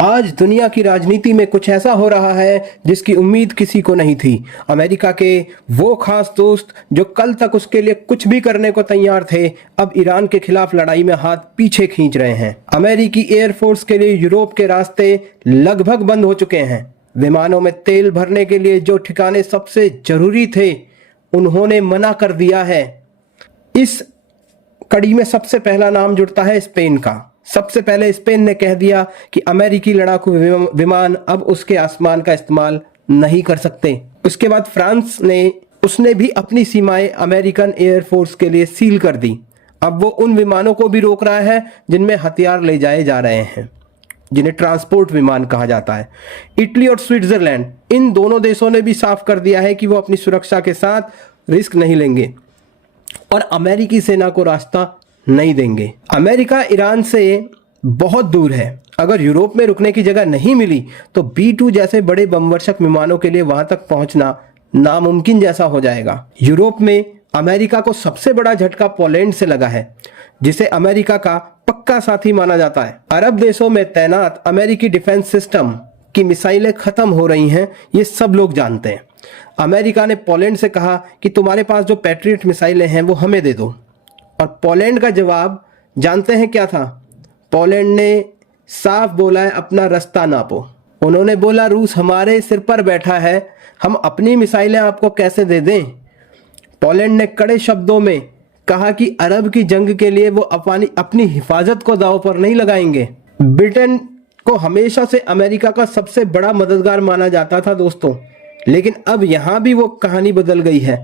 आज दुनिया की राजनीति में कुछ ऐसा हो रहा है जिसकी उम्मीद किसी को नहीं थी। अमेरिका के वो खास दोस्त जो कल तक उसके लिए कुछ भी करने को तैयार थे, अब ईरान के खिलाफ लड़ाई में हाथ पीछे खींच रहे हैं। अमेरिकी एयरफोर्स के लिए यूरोप के रास्ते लगभग बंद हो चुके हैं। विमानों में तेल भरने के लिए जो ठिकाने सबसे जरूरी थे, उन्होंने मना कर दिया है। इस कड़ी में सबसे पहला नाम जुड़ता है स्पेन का। सबसे पहले स्पेन ने कह दिया कि अमेरिकी लड़ाकू विमान अब उसके आसमान का इस्तेमाल नहीं कर सकते। उसके बाद फ्रांस उसने भी अपनी सीमाएं अमेरिकन एयरफोर्स के लिए सील कर दी। अब वो उन विमानों को भी रोक रहा है जिनमें हथियार ले जाए जा रहे हैं, जिन्हें ट्रांसपोर्ट विमान कहा जाता है। इटली और स्विट्जरलैंड, इन दोनों देशों ने भी साफ कर दिया है कि वो अपनी सुरक्षा के साथ रिस्क नहीं लेंगे और अमेरिकी सेना को रास्ता नहीं देंगे। अमेरिका ईरान से बहुत दूर है। अगर यूरोप में रुकने की जगह नहीं मिली तो B-2 जैसे बड़े बमवर्षक विमानों के लिए वहां तक पहुंचना नामुमकिन जैसा हो जाएगा। यूरोप में अमेरिका को सबसे बड़ा झटका पोलैंड से लगा है, जिसे अमेरिका का पक्का साथी माना जाता है। अरब देशों में तैनात अमेरिकी डिफेंस सिस्टम की मिसाइलें खत्म हो रही हैं, ये सब लोग जानते हैं। अमेरिका ने पोलैंड से कहा कि तुम्हारे पास जो पैट्रियट मिसाइलें हैं वो हमें दे दो, और पोलैंड का जवाब जानते हैं क्या था? पोलैंड ने साफ बोला है, अपना रास्ता नापो। उन्होंने बोला, रूस हमारे सिर पर बैठा है, हम अपनी मिसाइलें आपको कैसे दे दें? पोलैंड ने कड़े शब्दों में कहा कि अरब की जंग के लिए वो अपनी हिफाजत को दांव पर नहीं लगाएंगे। ब्रिटेन को हमेशा से अमेरिका का सबसे बड़ा मददगार माना जाता था दोस्तों, लेकिन अब यहां भी वो कहानी बदल गई है।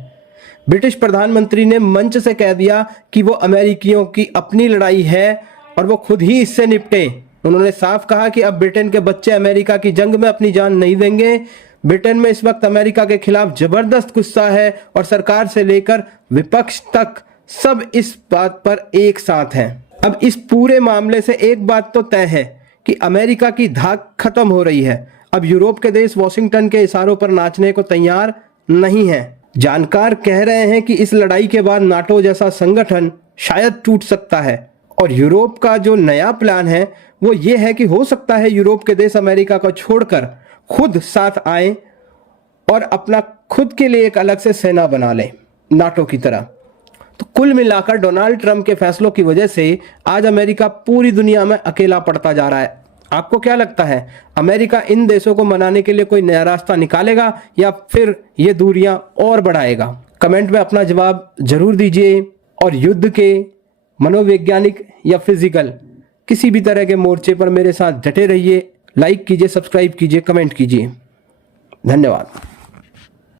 ब्रिटिश प्रधानमंत्री ने मंच से कह दिया कि वो अमेरिकियों की अपनी लड़ाई है और वो खुद ही इससे निपटे। उन्होंने साफ कहा कि अब ब्रिटेन के बच्चे अमेरिका की जंग में अपनी जान नहीं देंगे। ब्रिटेन में इस वक्त अमेरिका के खिलाफ जबरदस्त गुस्सा है और सरकार से लेकर विपक्ष तक सब इस बात पर एक साथ हैं। अब इस पूरे मामले से एक बात तो तय है कि अमेरिका की धाक खत्म हो रही है। अब यूरोप के देश वॉशिंगटन के इशारों पर नाचने को तैयार नहीं है। जानकार कह रहे हैं कि इस लड़ाई के बाद नाटो जैसा संगठन शायद टूट सकता है, और यूरोप का जो नया प्लान है वो ये है कि हो सकता है यूरोप के देश अमेरिका को छोड़कर खुद साथ आए और अपना खुद के लिए एक अलग से सेना बना लें, नाटो की तरह। तो कुल मिलाकर डोनाल्ड ट्रंप के फैसलों की वजह से आज अमेरिका पूरी दुनिया में अकेला पड़ता जा रहा है। आपको क्या लगता है, अमेरिका इन देशों को मनाने के लिए कोई नया रास्ता निकालेगा या फिर ये दूरियां और बढ़ाएगा? कमेंट में अपना जवाब जरूर दीजिए, और युद्ध के, मनोवैज्ञानिक या फिजिकल, किसी भी तरह के मोर्चे पर मेरे साथ डटे रहिए। लाइक कीजिए, सब्सक्राइब कीजिए, कमेंट कीजिए। धन्यवाद।